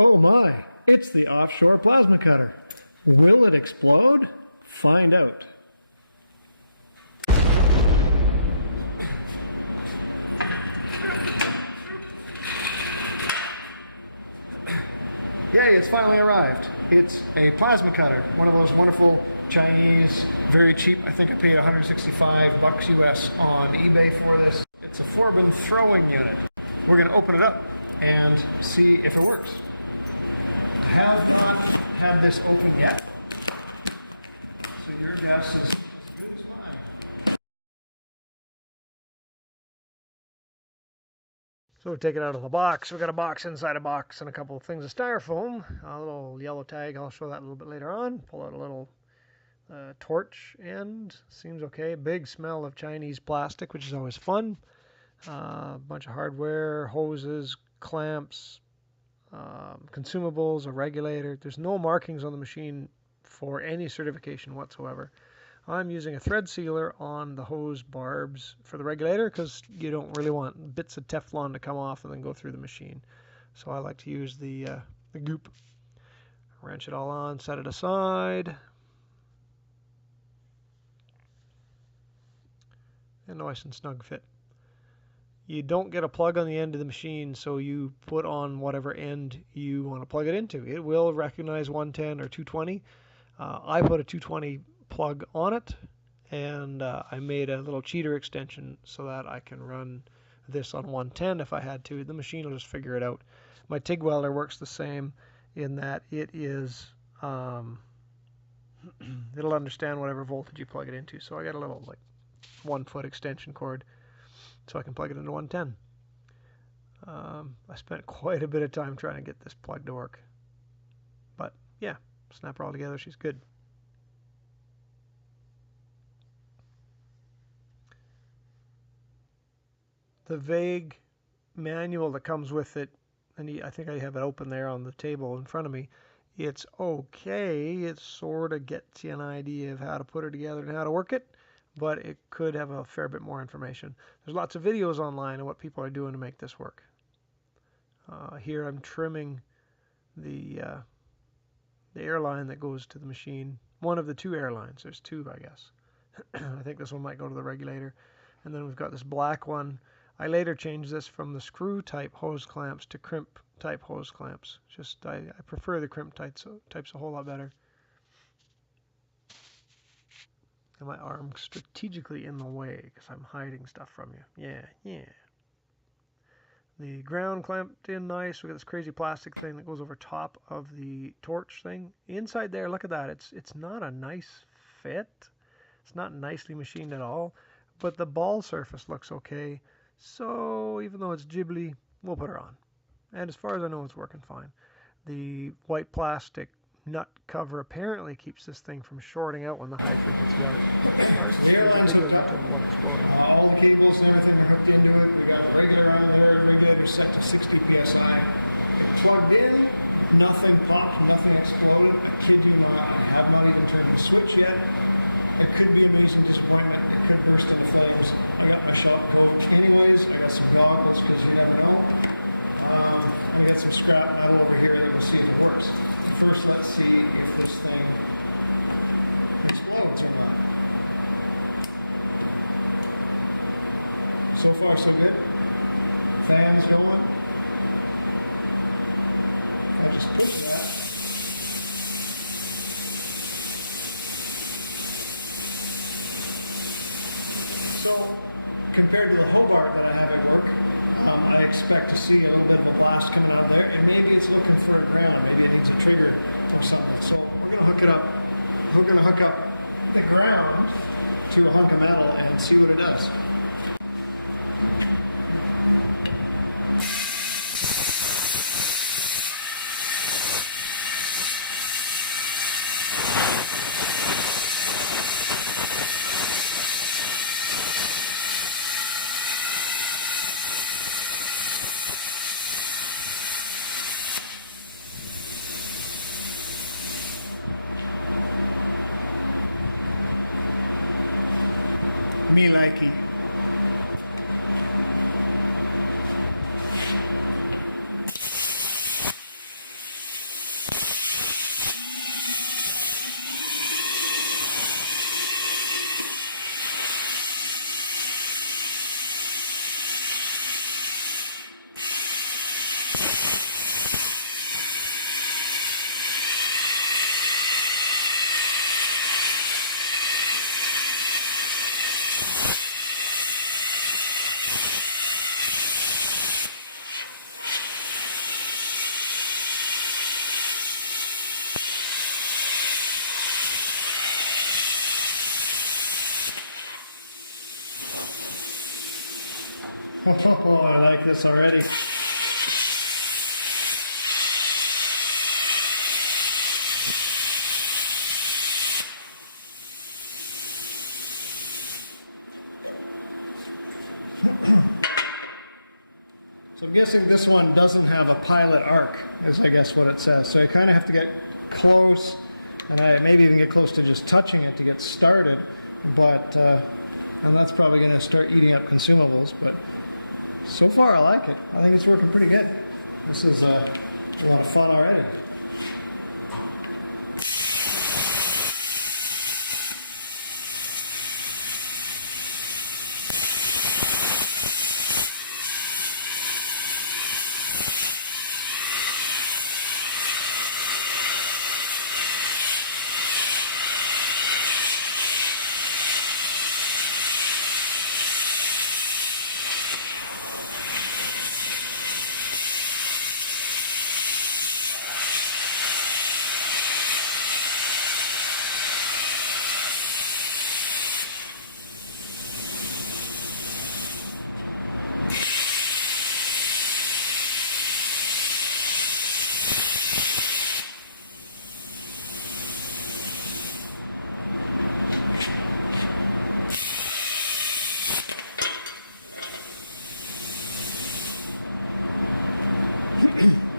Oh my, it's the offshore plasma cutter. Will it explode? Find out. Yay, it's finally arrived. It's a plasma cutter, one of those wonderful Chinese, very cheap. I think I paid 165 bucks US on eBay for this. It's a Forbin throwing unit. We're going to open it up and see if it works. I have not had this open yet, so your guess is as good as mine. So we take it out of the box. We got a box inside a box and a couple of things of styrofoam, a little yellow tag. I'll show that a little bit later on. Pull out a little torch end. Seems okay. Big smell of Chinese plastic, which is always fun. A bunch of hardware, hoses, clamps, consumables, a regulator. There's no markings on the machine for any certification whatsoever. I'm using a thread sealer on the hose barbs for the regulator because you don't really want bits of Teflon to come off and then go through the machine. So I like to use the goop. Wrench it all on, set it aside. And nice and snug fit. You don't get a plug on the end of the machine, so you put on whatever end you want to plug it into. It will recognize 110 or 220. I put a 220 plug on it, and I made a little cheater extension so that I can run this on 110 if I had to. The machine will just figure it out. My TIG welder works the same in that it is it'll understand whatever voltage you plug it into. So I got a little like 1 foot extension cord so I can plug it into 110. I spent quite a bit of time trying to get this plug to work, but yeah, snap her all together. She's good. The vague manual that comes with it, and I think I have it open there on the table in front of me. It's okay. It sort of gets you an idea of how to put it together and how to work it, but it could have a fair bit more information. There's lots of videos online of what people are doing to make this work. Here I'm trimming the airline that goes to the machine. One of the two airlines. There's two, I guess. I think this one might go to the regulator. And then we've got this black one. I later changed this from the screw type hose clamps to crimp type hose clamps. Just I prefer the crimp types a whole lot better. And my arm's strategically in the way because I'm hiding stuff from you. Yeah. The ground clamped in nice. We got this crazy plastic thing that goes over top of the torch thing. Inside there, look at that. It's not a nice fit. It's not nicely machined at all. But the ball surface looks okay. So even though it's jibbly, we'll put her on. And as far as I know, it's working fine. The white plastic nut cover apparently keeps this thing from shorting out when the high frequency goes. So the airline's hooked up. All the cables and everything are hooked into it. We got the regulator on there. The regulator's set to 60 psi. It plugged in. Nothing popped. Nothing exploded. I kid you not. I have not even turned the switch yet. It could be amazing disappointment. It could burst into flames. I got my shop coat anyways. I got some goggles because you never know. And I got some scrap metal over here that we'll see if it works. First, let's see if this thing explodes or not. So far, so good. Fans going. If I just push that. So, compared to the Hobart that I have at work, I expect to see a little bit of a blast coming out there, and maybe it's looking for a ground. Maybe it needs a trigger or something. So we're going to hook it up. We're going to hook up the ground to a hunk of metal and see what it does. Me likey. Oh, I like this already. So I'm guessing this one doesn't have a pilot arc, is I guess what it says. So I kind of have to get close, and I maybe even get close to just touching it to get started. But and that's probably going to start eating up consumables. But so far I like it. I think it's working pretty good. This is a lot of fun already.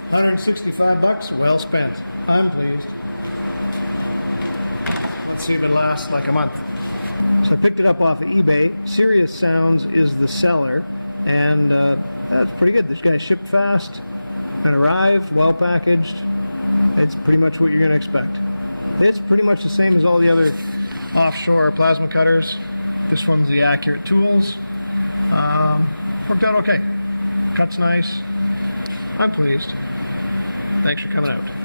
$165, well spent. I'm pleased. Let's see if it lasts like a month. So I picked it up off of eBay. Serious Sounds is the seller, and that's pretty good. This guy shipped fast and arrived, well packaged. It's pretty much what you're going to expect. It's pretty much the same as all the other offshore plasma cutters. This one's the Accurate Tools. Worked out okay. Cuts nice. I'm pleased. Thanks for coming out.